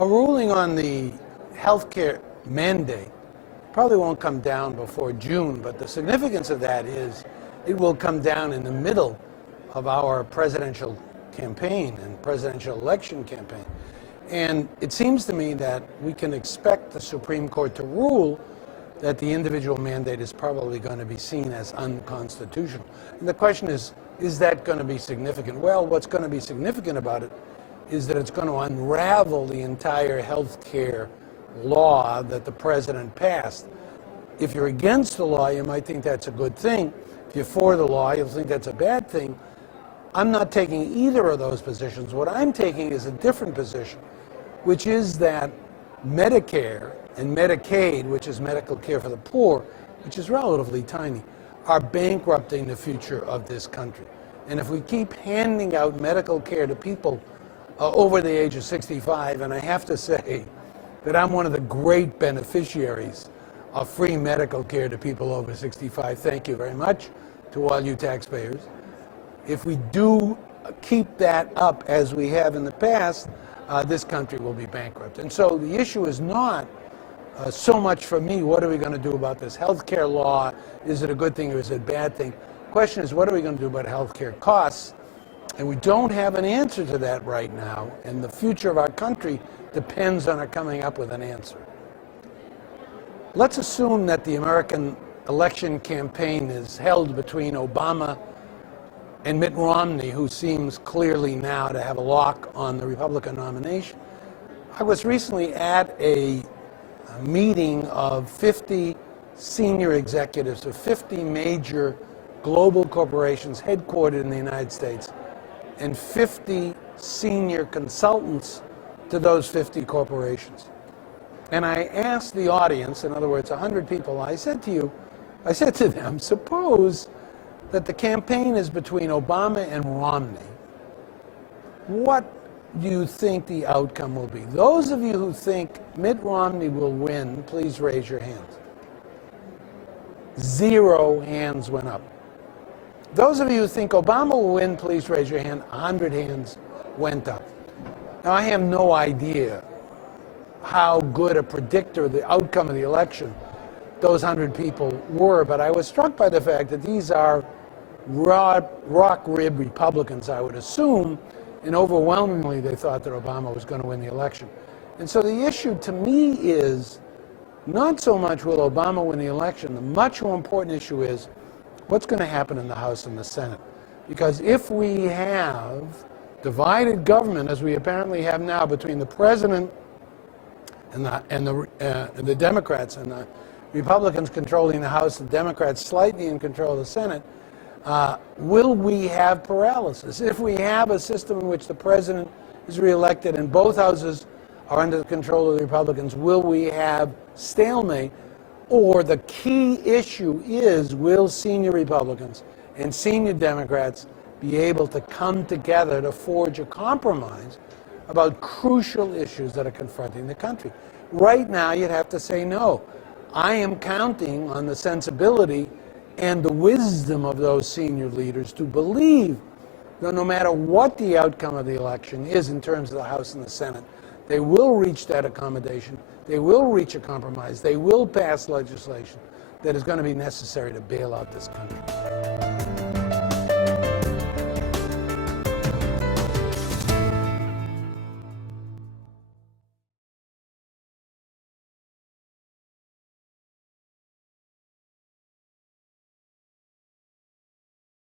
A ruling on the health care mandate probably won't come down before June, but the significance of that is it will come down in the middle of our presidential campaign and presidential election campaign. And it seems to me that we can expect the Supreme Court to rule that the individual mandate is probably going to be seen as unconstitutional. And the question is that going to be significant? Well, what's going to be significant about it is that it's going to unravel the entire health care law that the president passed. If you're against the law, you might think that's a good thing. If you're for the law, you'll think that's a bad thing. I'm not taking either of those positions. What I'm taking is a different position, which is that Medicare and Medicaid, which is medical care for the poor, which is relatively tiny, are bankrupting the future of this country. And if we keep handing out medical care to people over the age of 65, and I have to say that I'm one of the great beneficiaries of free medical care to people over 65. Thank you very much to all you taxpayers. If we do keep that up as we have in the past, this country will be bankrupt. And so the issue is not so much for me, what are we going to do about this health care law? Is it a good thing or is it a bad thing? The question is, what are we going to do about health care costs? And we don't have an answer to that right now, and the future of our country depends on our coming up with an answer. Let's assume that the American election campaign is held between Obama and Mitt Romney, who seems clearly now to have a lock on the Republican nomination. I was recently at a meeting of 50 senior executives of 50 major global corporations headquartered in the United States, and 50 senior consultants to those 50 corporations. And I asked the audience, in other words, 100 people, I said to them, suppose that the campaign is between Obama and Romney. What do you think the outcome will be? Those of you who think Mitt Romney will win, please raise your hands. 0 hands went up. Those of you who think Obama will win, please raise your hand. 100 hands went up. Now, I have no idea how good a predictor of the outcome of the election those 100 people were, but I was struck by the fact that these are rock-ribbed Republicans, I would assume, and overwhelmingly they thought that Obama was going to win the election. And so the issue to me is not so much will Obama win the election, the much more important issue is what's going to happen in the House and the Senate. Because if we have divided government, as we apparently have now, between the president and the Democrats, and the Republicans controlling the House, the Democrats slightly in control of the Senate, will we have paralysis? If we have a system in which the president is reelected and both houses are under the control of the Republicans, will we have stalemate? Or the key issue is, will senior Republicans and senior Democrats be able to come together to forge a compromise about crucial issues that are confronting the country? Right now, you'd have to say no. I am counting on the sensibility and the wisdom of those senior leaders to believe that no matter what the outcome of the election is in terms of the House and the Senate, they will reach that accommodation, they will reach a compromise, they will pass legislation that is going to be necessary to bail out this country.